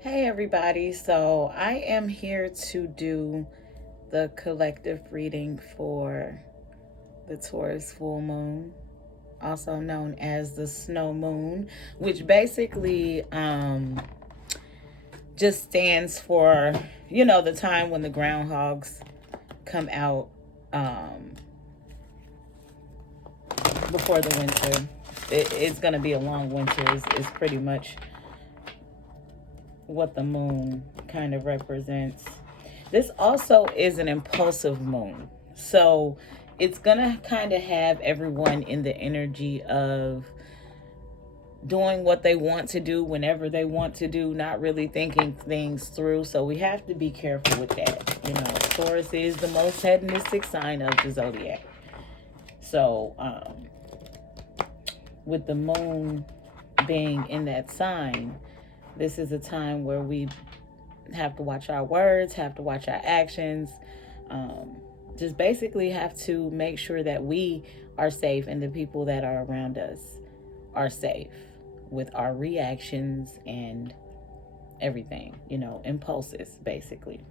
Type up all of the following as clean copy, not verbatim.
Hey everybody, so I am here to do the collective reading for the Taurus full moon, also known as the snow moon, which basically just stands for, the time when the groundhogs come out before the winter. It's going to be a long winter is pretty much what the moon kind of represents. This also is an impulsive moon. So it's going to kind of have everyone in the energy of doing what they want to do whenever they want to do, not really thinking things through. So we have to be careful with that. Taurus is the most hedonistic sign of the zodiac. So with the moon being in that sign, this is a time where we have to watch our words, have to watch our actions, just basically have to make sure that we are safe and the people that are around us are safe with our reactions and everything, impulses, basically.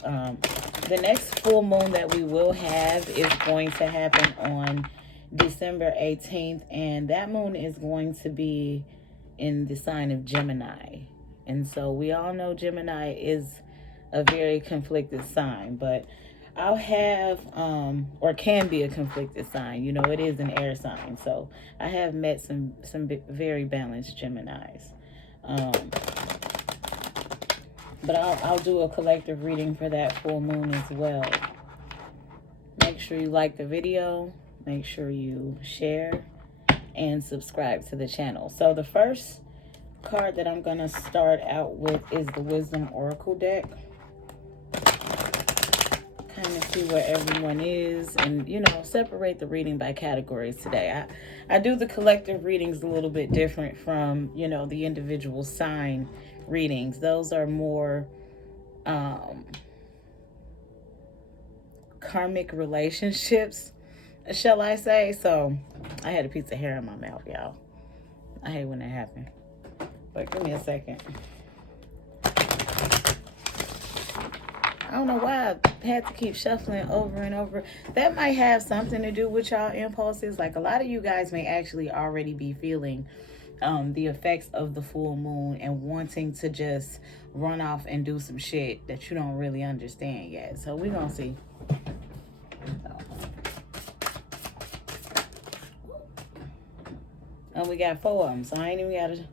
The next full moon that we will have is going to happen on December 18th, and that moon is going to be in the sign of Gemini. And so we all know Gemini is a very conflicted sign, but I'll have or can be a conflicted sign. It is an air sign, so I have met some very balanced Geminis. But I'll do a collective reading for that full moon as well. Make sure you like the video, make sure you share and subscribe to the channel. So the first card that I'm going to start out with is the Wisdom Oracle deck. Kind of see where everyone is and, separate the reading by categories today. I do the collective readings a little bit different from, the individual sign readings. Those are more karmic relationships, shall I say. So I had a piece of hair in my mouth, y'all. I hate when that happens. But give me a second. I don't know why I had to keep shuffling over and over. That might have something to do with y'all impulses. Like, a lot of you guys may actually already be feeling the effects of the full moon and wanting to just run off and do some shit that you don't really understand yet. So we're going to see. And we got 4 of them, so I ain't even got to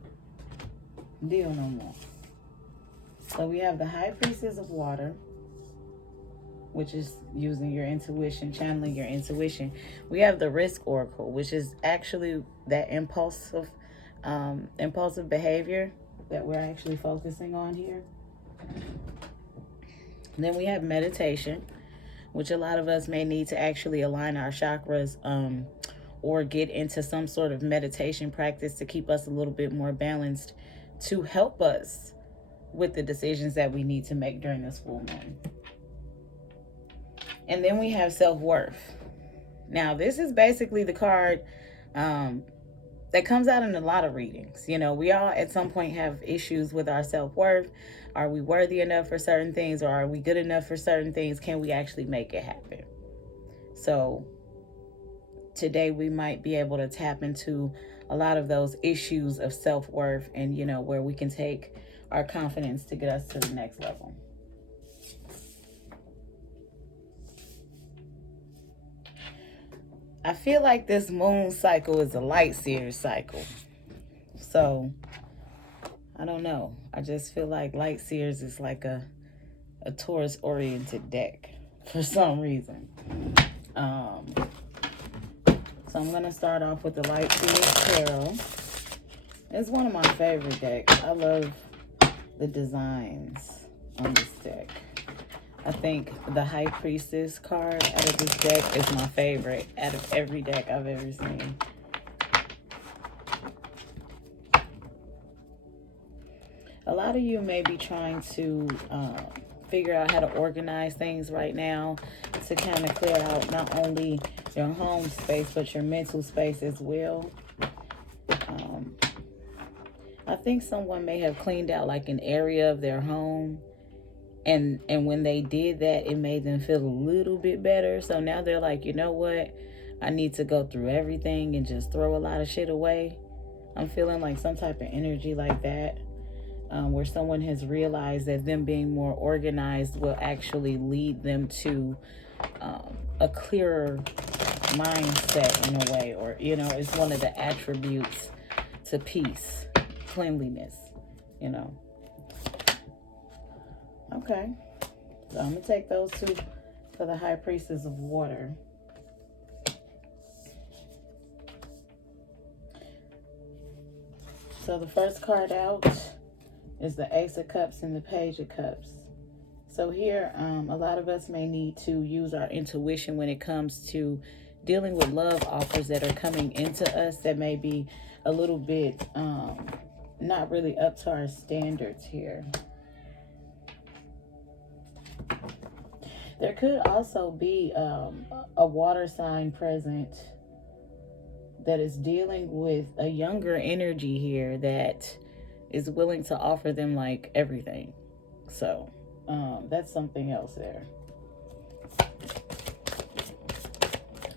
deal no more. So we have the High Priestess of Water, which is using your intuition, channeling your intuition. We have the Risk Oracle, which is actually that impulsive behavior that we're actually focusing on here. And then we have meditation, which a lot of us may need to actually align our chakras or get into some sort of meditation practice to keep us a little bit more balanced, to help us with the decisions that we need to make during this full moon. And then we have self-worth. Now, this is basically the card that comes out in a lot of readings. We all at some point have issues with our self-worth. Are we worthy enough for certain things, or are we good enough for certain things? Can we actually make it happen? So today we might be able to tap into a lot of those issues of self-worth and, where we can take our confidence to get us to the next level. I feel like this moon cycle is a light seers cycle. So I don't know. I just feel like light seers is like a Taurus oriented deck for some reason. So I'm going to start off with the Light Seers Tarot. It's one of my favorite decks. I love the designs on this deck. I think the High Priestess card out of this deck is my favorite out of every deck I've ever seen. A lot of you may be trying to figure out how to organize things right now to kind of clear out not only your home space but your mental space as well. I think someone may have cleaned out like an area of their home. And when they did that, it made them feel a little bit better. So now they're like, you know what? I need to go through everything and just throw a lot of shit away. I'm feeling like some type of energy like that, where someone has realized that them being more organized will actually lead them to a clearer mindset in a way. Or, you know, it's one of the attributes to peace, cleanliness, you know. Okay, so I'm going to take those two for the High Priestess of Water. So the first card out is the Ace of Cups and the Page of Cups. So here, a lot of us may need to use our intuition when it comes to dealing with love offers that are coming into us that may be a little bit not really up to our standards here. There could also be a water sign present that is dealing with a younger energy here that is willing to offer them like everything. So that's something else there.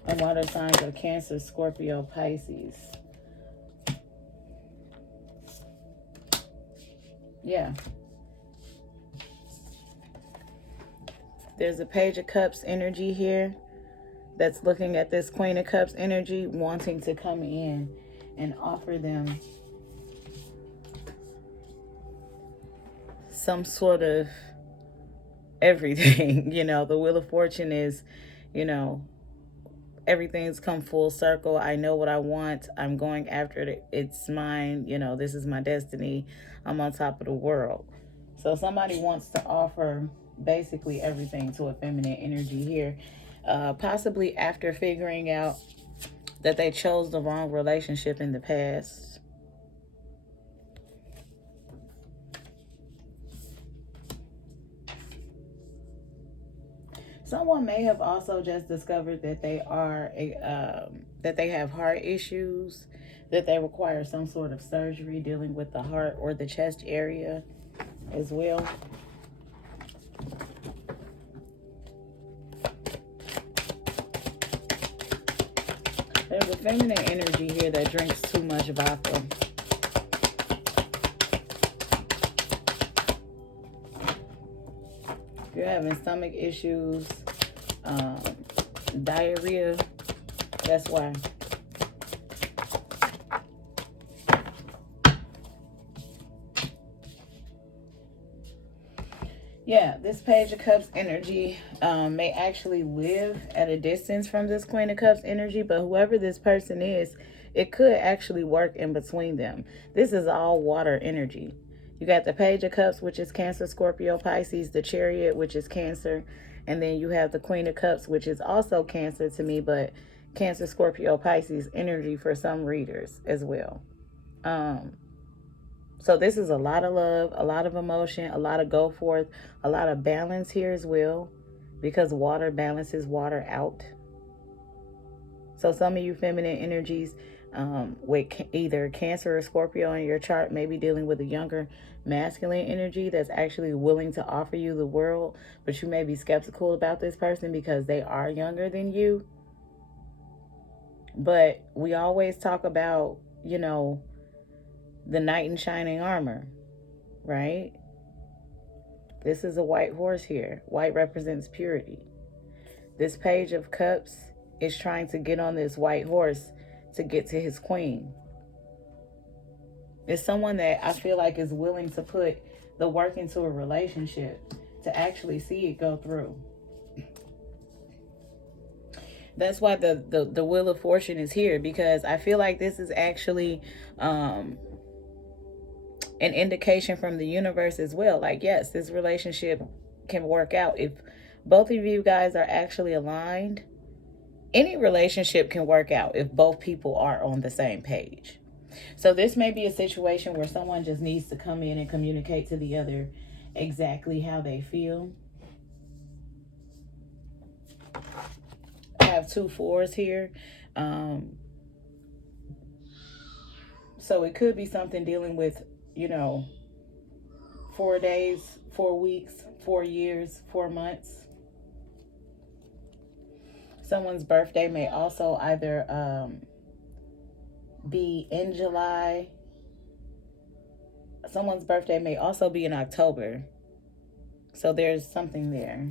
And water signs are Cancer, Scorpio, Pisces. Yeah. There's a Page of Cups energy here that's looking at this Queen of Cups energy, wanting to come in and offer them some sort of everything. You know, the Wheel of Fortune is, you know, everything's come full circle. I know what I want. I'm going after it. It's mine. You know, this is my destiny. I'm on top of the world. So somebody wants to offer basically everything to a feminine energy here. Possibly after figuring out that they chose the wrong relationship in the past. Someone may have also just discovered that they are that they have heart issues, that they require some sort of surgery dealing with the heart or the chest area as well. There's a feminine energy here that drinks too much vodka. If you're having stomach issues, diarrhea, that's why. Yeah, this Page of Cups energy may actually live at a distance from this Queen of Cups energy, but whoever this person is, it could actually work in between them. This is all water energy. You got the Page of Cups, which is Cancer, Scorpio, Pisces, the Chariot, which is Cancer, and then you have the Queen of Cups, which is also Cancer to me, but Cancer, Scorpio, Pisces energy for some readers as well. So this is a lot of love, a lot of emotion, a lot of go forth, a lot of balance here as well, because water balances water out. So some of you feminine energies with either Cancer or Scorpio in your chart may be dealing with a younger masculine energy that's actually willing to offer you the world, but you may be skeptical about this person because they are younger than you. But we always talk about, you know, the knight in shining armor, right? This is a white horse here. White represents purity. This Page of Cups is trying to get on this white horse to get to his queen. It's someone that I feel like is willing to put the work into a relationship to actually see it go through. That's why the Wheel of Fortune is here, because I feel like this is actually an indication from the universe as well. Like, yes, this relationship can work out. If both of you guys are actually aligned, any relationship can work out if both people are on the same page. So this may be a situation where someone just needs to come in and communicate to the other exactly how they feel. I have 2 4s here. So it could be something dealing with you know, 4 days, 4 weeks, 4 years, 4 months. Someone's birthday may also either be in July. Someone's birthday may also be in October. So there's something there.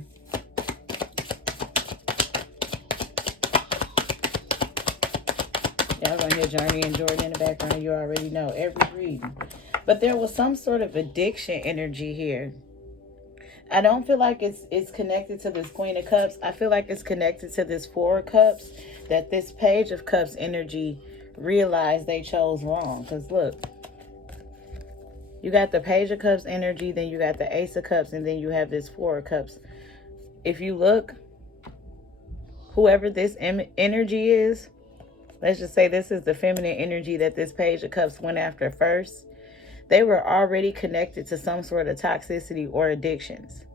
Y'all gonna hear Journey and Jordan in the background. You already know every reading. But there was some sort of addiction energy here. I don't feel like it's connected to this Queen of Cups. I feel like it's connected to this Four of Cups. That this Page of Cups energy realized they chose wrong. Because look, you got the Page of Cups energy, then you got the Ace of Cups, and then you have this Four of Cups. If you look, whoever this energy is, let's just say this is the feminine energy that this Page of Cups went after first. They were already connected to some sort of toxicity or addictions.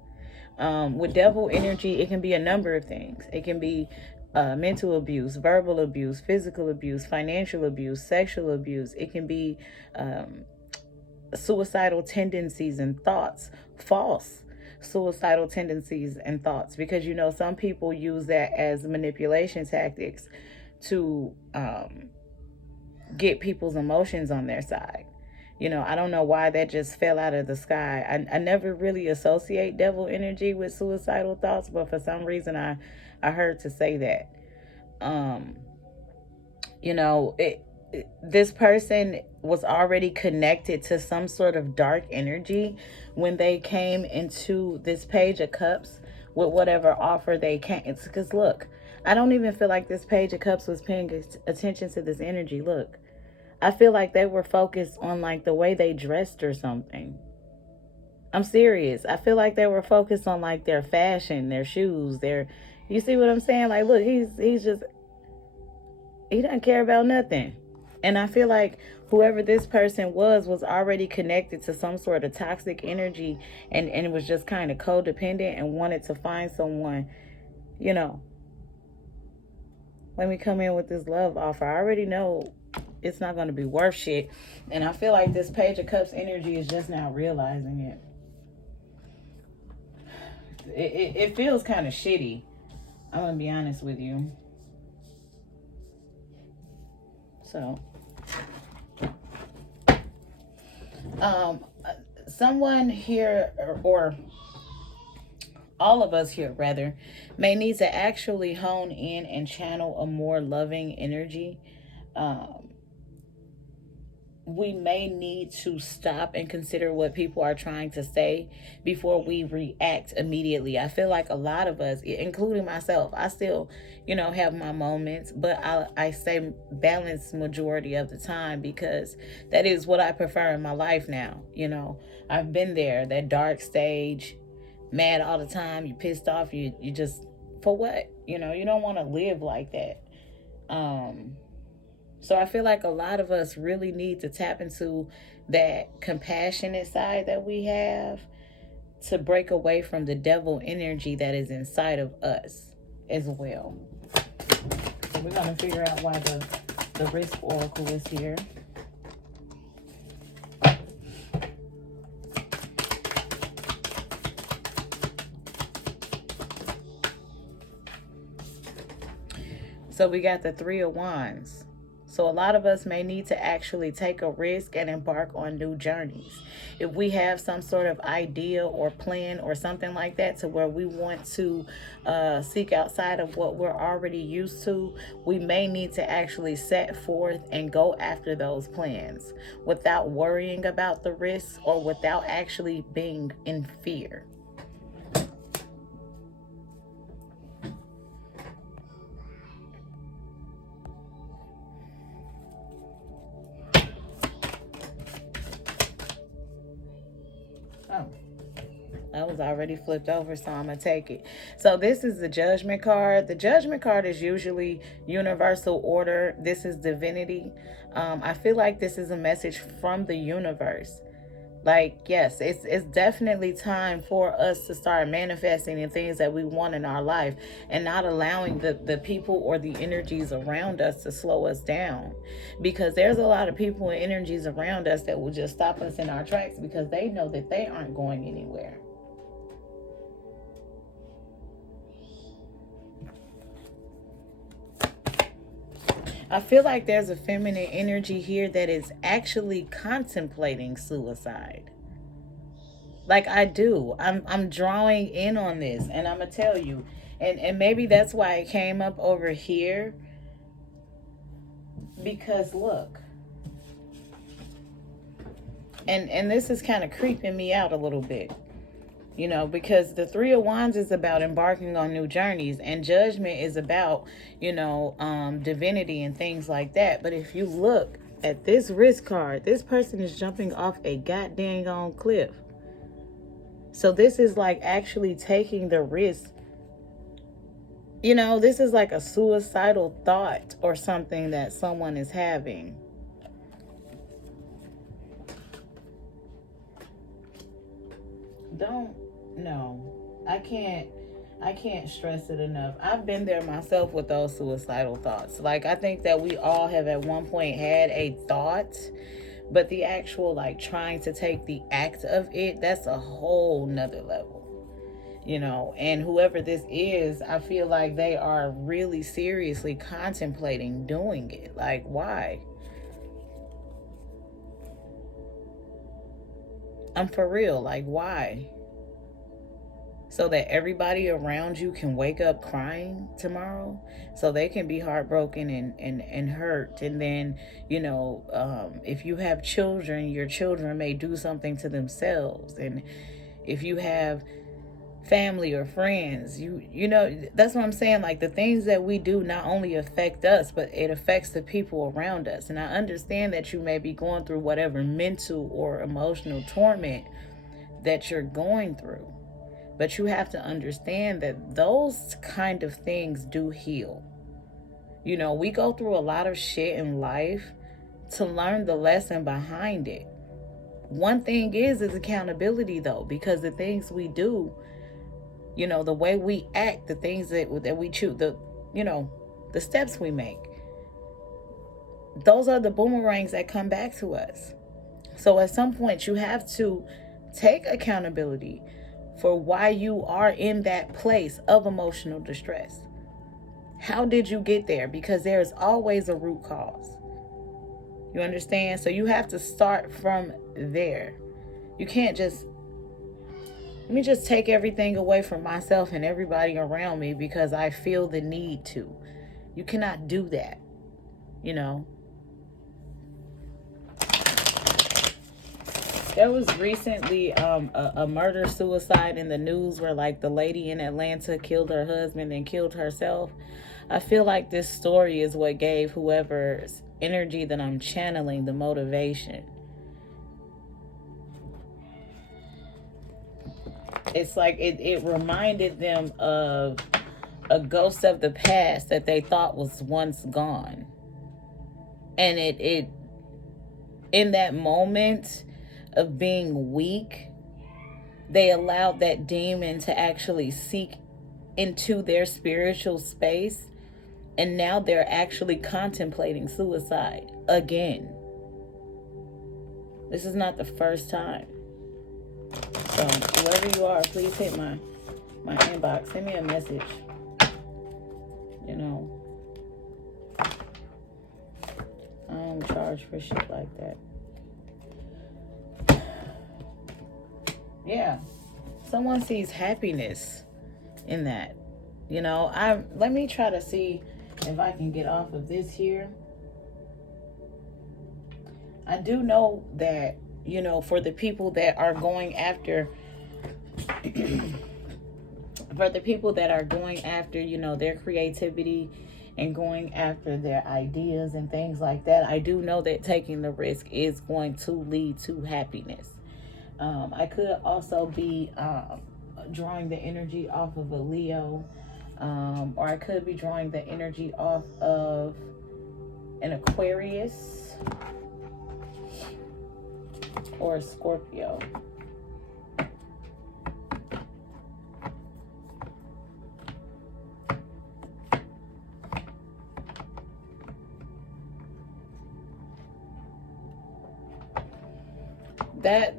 With Devil energy, it can be a number of things. It can be mental abuse, verbal abuse, physical abuse, financial abuse, sexual abuse. It can be suicidal tendencies and thoughts, false suicidal tendencies and thoughts, because you know some people use that as manipulation tactics to get people's emotions on their side. You know, I don't know why that just fell out of the sky. I never really associate devil energy with suicidal thoughts, but for some reason I heard to say that. You know, this person was already connected to some sort of dark energy when they came into this Page of Cups with whatever offer they came. It's because look, I don't even feel like this Page of Cups was paying attention to this energy. Look, I feel like they were focused on like the way they dressed or something. I'm serious. I feel like they were focused on like their fashion, their shoes, you see what I'm saying? Like, look, he doesn't care about nothing. And I feel like whoever this person was already connected to some sort of toxic energy and it was just kind of codependent and wanted to find someone, you know, let me come in with this love offer. I already know it's not going to be worth shit. And I feel like this Page of Cups energy is just now realizing it. It feels kind of shitty. I'm going to be honest with you. So, someone here, or all of us here rather, may need to actually hone in and channel a more loving energy. We may need to stop and consider what people are trying to say before we react immediately. I feel like a lot of us, including myself, I still, you know, have my moments, but I say balanced majority of the time because that is what I prefer in my life now. You know, I've been there, that dark stage, mad all the time, you pissed off, you just, for what? You know, you don't want to live like that. So I feel like a lot of us really need to tap into that compassionate side that we have to break away from the devil energy that is inside of us as well. So we're going to figure out why the Risk Oracle is here. So we got the Three of Wands. So a lot of us may need to actually take a risk and embark on new journeys. If we have some sort of idea or plan or something like that to where we want to seek outside of what we're already used to, we may need to actually set forth and go after those plans without worrying about the risks or without actually being in fear. That was already flipped over, so I'm going to take it. So this is the Judgment card. The Judgment card is usually universal order. This is divinity. I feel like this is a message from the universe Like, yes, it's definitely time for us to start manifesting the things that we want in our life, and not allowing the people or the energies around us to slow us down. Because there's a lot of people and energies around us that will just stop us in our tracks because they know that they aren't going anywhere. I feel like there's a feminine energy here that is actually contemplating suicide. Like, I do. I'm drawing in on this, and I'm gonna tell you. And maybe that's why it came up over here. Because look. And this is kind of creeping me out a little bit. You know, because the Three of Wands is about embarking on new journeys, and Judgment is about, you know, divinity and things like that. But if you look at this risk card, this person is jumping off a goddamn on cliff. So this is like actually taking the risk. You know, this is like a suicidal thought or something that someone is having. I can't stress it enough. I've been there myself with those suicidal thoughts. Like, I think that we all have at one point had a thought, but the actual, like, trying to take the act of it, that's a whole nother level. You know, and whoever this is, I feel like they are really seriously contemplating doing it. Like, why? I'm for real. Like, why? So that everybody around you can wake up crying tomorrow, so they can be heartbroken and hurt. And then, you know, if you have children, your children may do something to themselves. And if you have family or friends, you know, that's what I'm saying. Like, the things that we do not only affect us, but it affects the people around us. And I understand that you may be going through whatever mental or emotional torment that you're going through. But you have to understand that those kind of things do heal. You know, we go through a lot of shit in life to learn the lesson behind it. One thing is accountability, though, because the things we do, you know, the way we act, the things that we choose, the steps we make, those are the boomerangs that come back to us. So at some point, you have to take accountability for why you are in that place of emotional distress. How did you get there? Because there is always a root cause. You understand? So you have to start from there. You can't just, let me just take everything away from myself and everybody around me because I feel the need to. You cannot do that, you know. There was recently a murder-suicide in the news where, like, the lady in Atlanta killed her husband and killed herself. I feel like this story is what gave whoever's energy that I'm channeling the motivation. It's like it reminded them of a ghost of the past that they thought was once gone. And it in that moment of being weak, they allowed that demon to actually seek into their spiritual space, and now they're actually contemplating suicide again. This is not the first time. So whoever you are, please hit my inbox, send me a message. You know, I don't charge for shit like that. Yeah, someone sees happiness in that. You know, let me try to see if I can get off of this here. I do know that, you know, for the people that are going after for the people that are going after, you know, their creativity and going after their ideas and things like that, I do know that taking the risk is going to lead to happiness. I could also be drawing the energy off of a Leo, or I could be drawing the energy off of an Aquarius. or a Scorpio.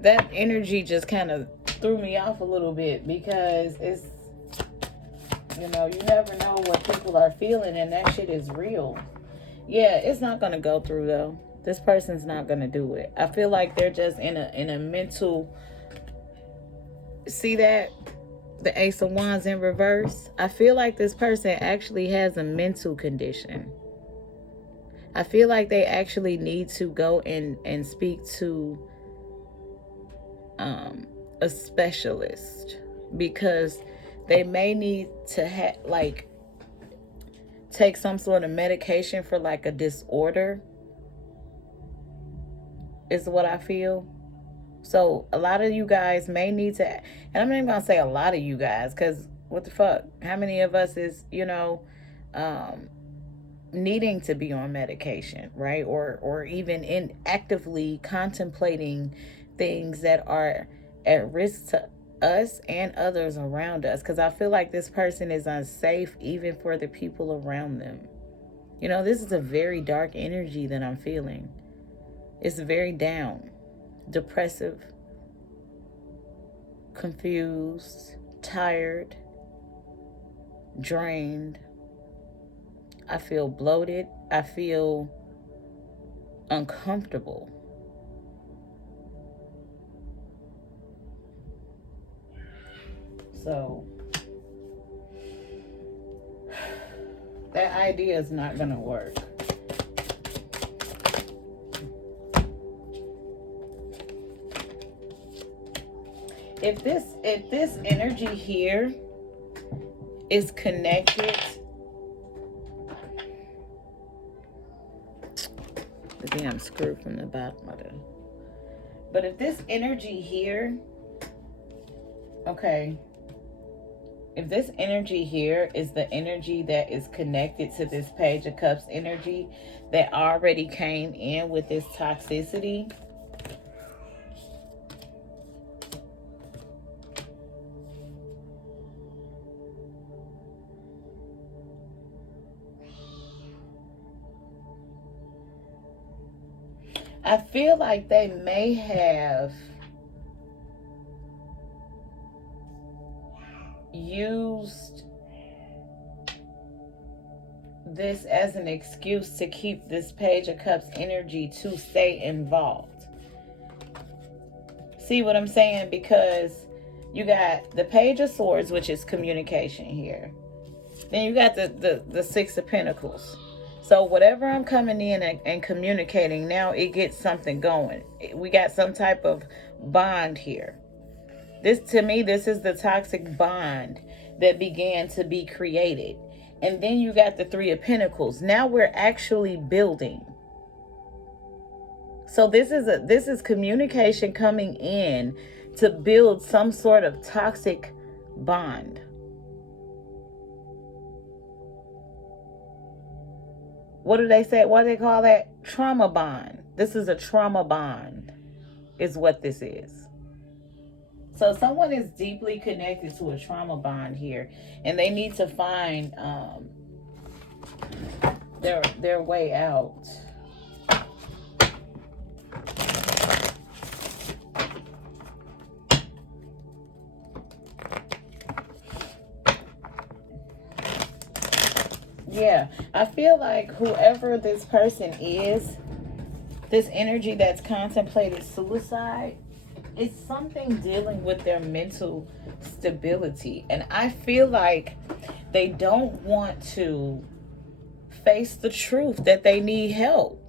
That energy just kind of threw me off a little bit, because it's, you know, you never know what people are feeling, and that shit is real. Yeah, it's not gonna go through though. This person's not gonna do it. I feel like they're just in a mental. See that? The Ace of Wands in reverse. I feel like this person actually has a mental condition. I feel like they actually need to go and speak to a specialist, because they may need to take some sort of medication for like a disorder, is what I feel. So a lot of you guys may need to, and I'm not even gonna say a lot of you guys, because what the fuck, how many of us is, you know, needing to be on medication, right? Or even in actively contemplating things that are at risk to us and others around us, because I feel like this person is unsafe even for the people around them. You know, this is a very dark energy that I'm feeling. It's very down, depressive, confused, tired, drained. I feel bloated. I feel uncomfortable. So that idea is not going to work. If this energy here is connected, the damn screw from the bottom of it. But if this energy here, okay, if this energy here is the energy that is connected to this Page of Cups energy that already came in with this toxicity, I feel like they may have used this as an excuse to keep this Page of Cups energy to stay involved. See what I'm saying? Because you got the Page of Swords, which is communication here. Then you got the Six of Pentacles. So whatever I'm coming in and communicating, now it gets something going. We got some type of bond here. This, to me, this is the toxic bond that began to be created. And then you got the Three of Pentacles. Now we're actually building. So this is communication coming in to build some sort of toxic bond. What do they say? What do they call that? Trauma bond. This is a trauma bond, is what this is. So someone is deeply connected to a trauma bond here, and they need to find their way out. Yeah, I feel like whoever this person is, this energy that's contemplated suicide, it's something dealing with their mental stability. And I feel like they don't want to face the truth that they need help.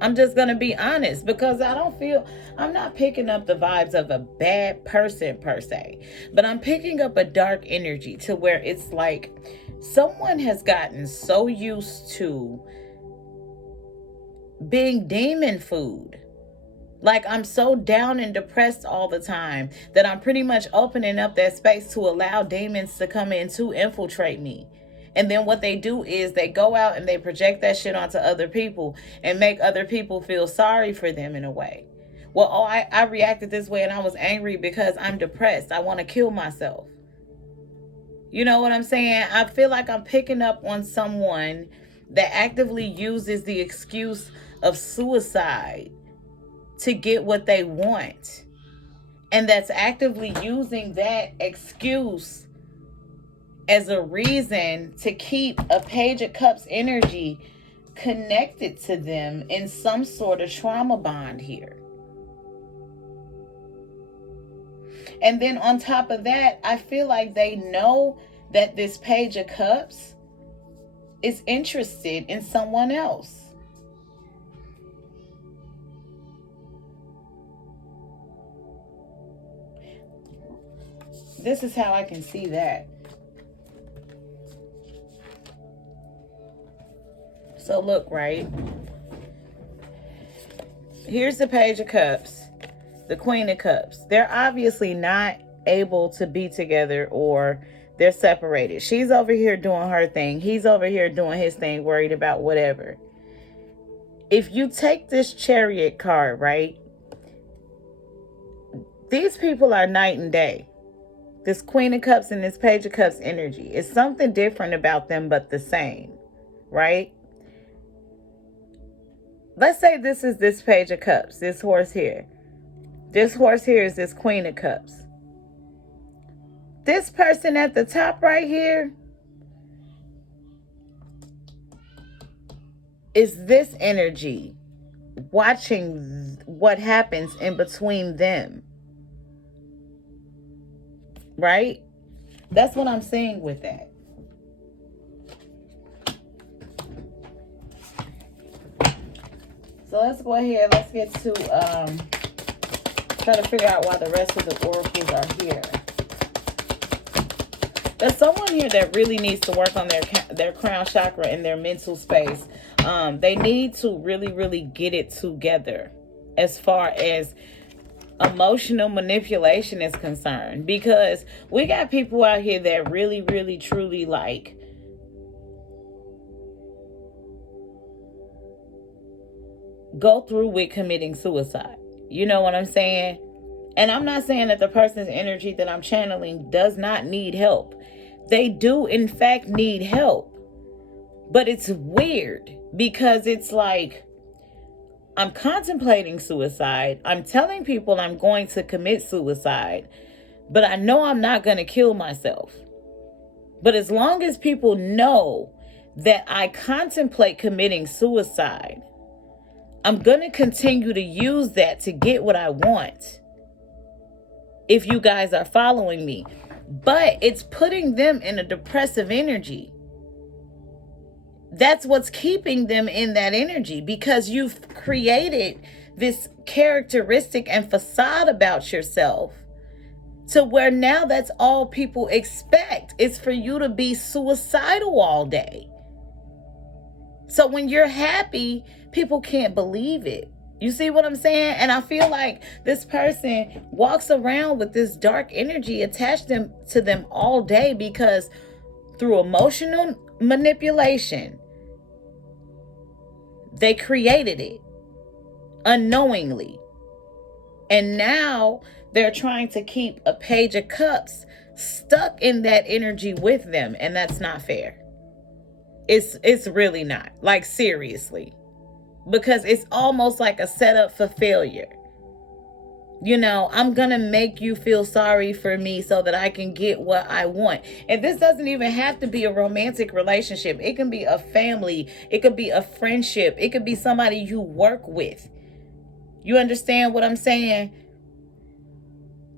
I'm just going to be honest, because I'm not picking up the vibes of a bad person per se, but I'm picking up a dark energy to where it's like someone has gotten so used to being demon food. Like, I'm so down and depressed all the time that I'm pretty much opening up that space to allow demons to come in to infiltrate me. And then what they do is they go out and they project that shit onto other people and make other people feel sorry for them in a way. well, oh, I reacted this way and I was angry because I'm depressed. I want to kill myself. You know what I'm saying? I feel like I'm picking up on someone that actively uses the excuse of suicide to get what they want. And that's actively using that excuse as a reason to keep a Page of Cups energy connected to them in some sort of trauma bond here. And then on top of that, I feel like they know that this Page of Cups is interested in someone else. This is how I can see that. So look, right? Here's the Page of Cups, the Queen of Cups. They're obviously not able to be together, or they're separated. She's over here doing her thing. He's over here doing his thing, worried about whatever. If you take this Chariot card, right? These people are night and day. This Queen of Cups and this Page of Cups energy is something different about them, but the same, right? Let's say this is this Page of Cups, this horse here. This horse here is this Queen of Cups. This person at the top right here is this energy watching what happens in between them. Right? That's what I'm saying with that. So let's go ahead. Let's get to try to figure out why the rest of the oracles are here. There's someone here that really needs to work on their crown chakra and their mental space. They need to really get it together as far as emotional manipulation is concerned, because we got people out here that really truly like go through with committing suicide. You know what I'm saying? And I'm not saying that the person's energy that I'm channeling does not need help. They do, in fact, need help. But it's weird because it's like, I'm contemplating suicide. I'm telling people I'm going to commit suicide, but I know I'm not going to kill myself. But as long as people know that I contemplate committing suicide, I'm going to continue to use that to get what I want. If you guys are following me. But it's putting them in a depressive energy. That's what's keeping them in that energy, because you've created this characteristic and facade about yourself to where now that's all people expect is for you to be suicidal all day. So when you're happy, people can't believe it. You see what I'm saying? And I feel like this person walks around with this dark energy attached to them all day, because through emotional manipulation, they created it unknowingly. And now they're trying to keep a Page of Cups stuck in that energy with them. And that's not fair. It's really not. Like, seriously. Because it's almost like a setup for failure. You know, I'm going to make you feel sorry for me so that I can get what I want. And this doesn't even have to be a romantic relationship. It can be a family. It could be a friendship. It could be somebody you work with. You understand what I'm saying?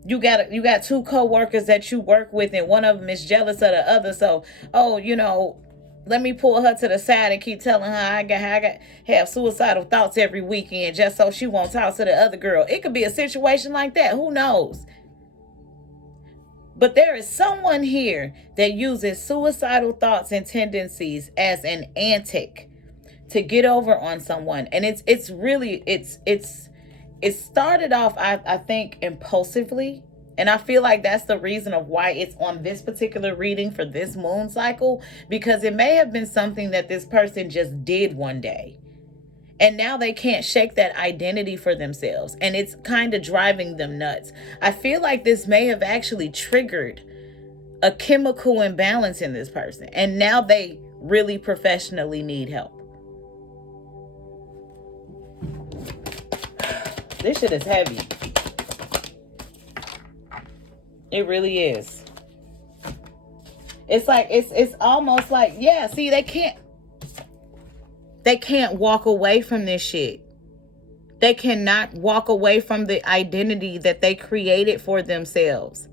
You got two co-workers that you work with, and one of them is jealous of the other. So, let me pull her to the side and keep telling her I have suicidal thoughts every weekend just so she won't talk to the other girl. It could be a situation like that. Who knows? But there is someone here that uses suicidal thoughts and tendencies as an antic to get over on someone. And it started off, I think, impulsively. And I feel like that's the reason of why it's on this particular reading for this moon cycle, because it may have been something that this person just did one day. And now they can't shake that identity for themselves. And it's kind of driving them nuts. I feel like this may have actually triggered a chemical imbalance in this person. And now they really professionally need help. This shit is heavy. It really is. It's like, it's almost like, yeah, see, they can't walk away from this shit. They cannot walk away from the identity that they created for themselves.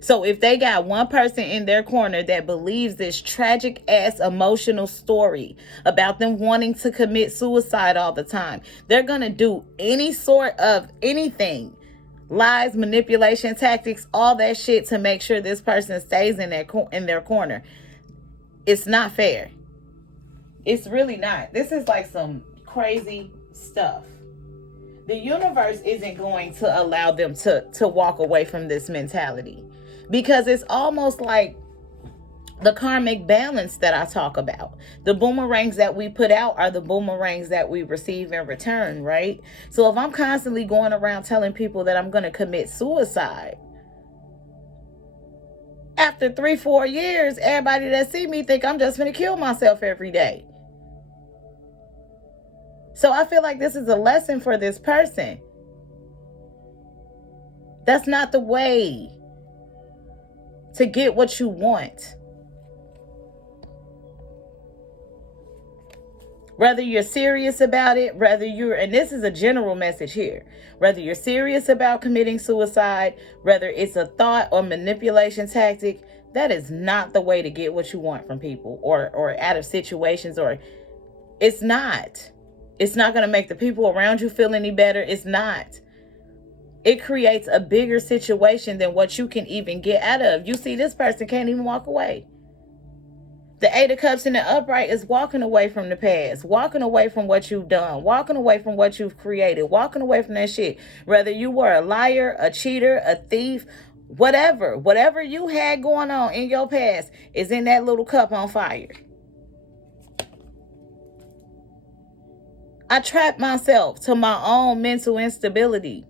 So if they got one person in their corner that believes this tragic ass emotional story about them wanting to commit suicide all the time, they're going to do any sort of anything, lies, manipulation, tactics, all that shit to make sure this person stays in their corner. It's not fair. It's really not. This is like some crazy stuff. The universe isn't going to allow them to walk away from this mentality, because it's almost like the karmic balance that I talk about. The boomerangs that we put out are the boomerangs that we receive in return, right? So if I'm constantly going around telling people that I'm going to commit suicide, after 3-4 years, everybody that see me think I'm just going to kill myself every day. So I feel like this is a lesson for this person. That's not the way to get what you want. Whether you're serious about it, and this is a general message here, whether you're serious about committing suicide, whether it's a thought or manipulation tactic, that is not the way to get what you want from people or out of situations, or it's not. It's not going to make the people around you feel any better. It's not. It creates a bigger situation than what you can even get out of. You see, this person can't even walk away. The 8 of Cups in the upright is walking away from the past, walking away from what you've done, walking away from what you've created, walking away from that shit. Whether you were a liar, a cheater, a thief, whatever you had going on in your past is in that little cup on fire. I trapped myself to my own mental instability.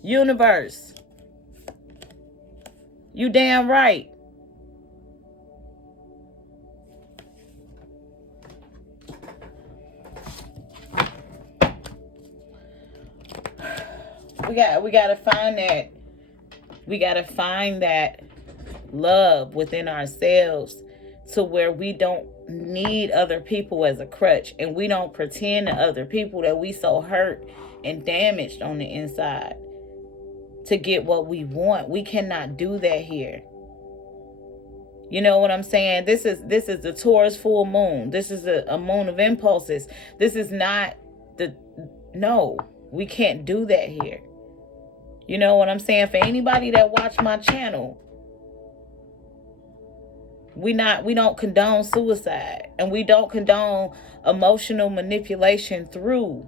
Universe, you damn right. We gotta find that. We gotta find that love within ourselves to where we don't need other people as a crutch, and we don't pretend to other people that we so hurt and damaged on the inside to get what we want. We cannot do that here. You know what I'm saying? This is the Taurus full moon. This is a moon of impulses. This is not no, we can't do that here. You know what I'm saying? For anybody that watch my channel, we don't condone suicide, and we don't condone emotional manipulation through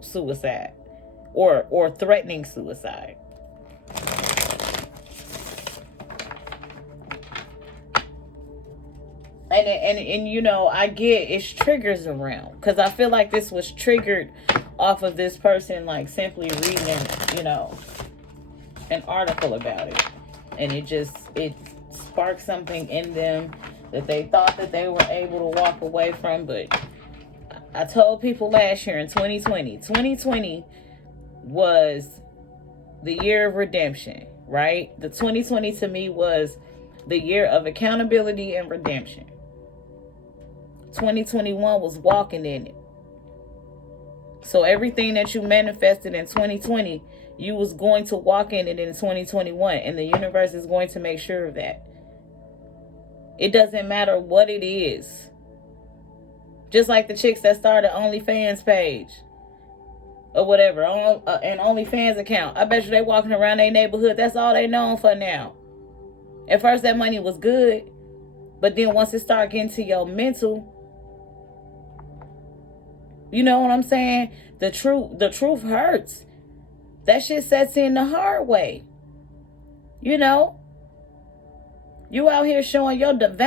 suicide or threatening suicide. And you know, I get it's triggers around, because I feel like this was triggered off of this person like simply reading, you know, an article about it, and it sparked something in them that they thought that they were able to walk away from. But I told people last year in 2020 was the year of redemption, right? The 2020 to me was the year of accountability and redemption. 2021 was walking in it. So everything that you manifested in 2020, you was going to walk in it in 2021, and the universe is going to make sure of that. It doesn't matter what it is. Just like the chicks that started OnlyFans page or whatever, an OnlyFans account. I bet you they walking around their neighborhood. That's all they known for now. At first that money was good, but then once it started getting to your mental, you know what I'm saying? The truth hurts. That shit sets in the hard way. You know? You out here showing your divine